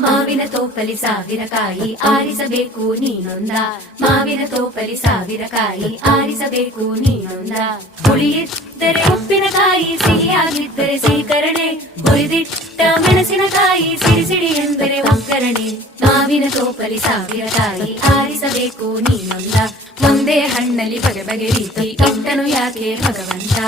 ಮಾವಿನ ತೋಪಲಿ ಸಾವಿರ ಕಾಯಿ ಆರಿಸಬೇಕು ನೀನೊಂದ, ಮಾವಿನ ತೋಪಲಿ ಸಾವಿರ ಕಾಯಿ ಆರಿಸಬೇಕು ನೀನೊಂದ. ಹುಳಿಯಿದ್ದರೆ ಉಪ್ಪಿನಕಾಯಿ, ಸಿಹಿಯಾಗಿದ್ದರೆ ಸೀಕರಣೆ, ಹುರಿದಿಟ್ಟ ಮೆಣಸಿನಕಾಯಿ, ಸಿಡಿ ಸಿಡಿ ಎಂದರೆ ಒಗ್ಗರಣೆ. ಮಾವಿನ ತೋಪಲಿ ಸಾವಿರ ಕಾಯಿ ಆರಿಸಬೇಕು ನೀನೊಂದ, ಒಂದೇ ಹಣ್ಣಲ್ಲಿ ಬಗೆ ಬಗೆ ರೀತಿ ಇಟ್ಟನು ಯಾಕೆ ಭಗವಂತ.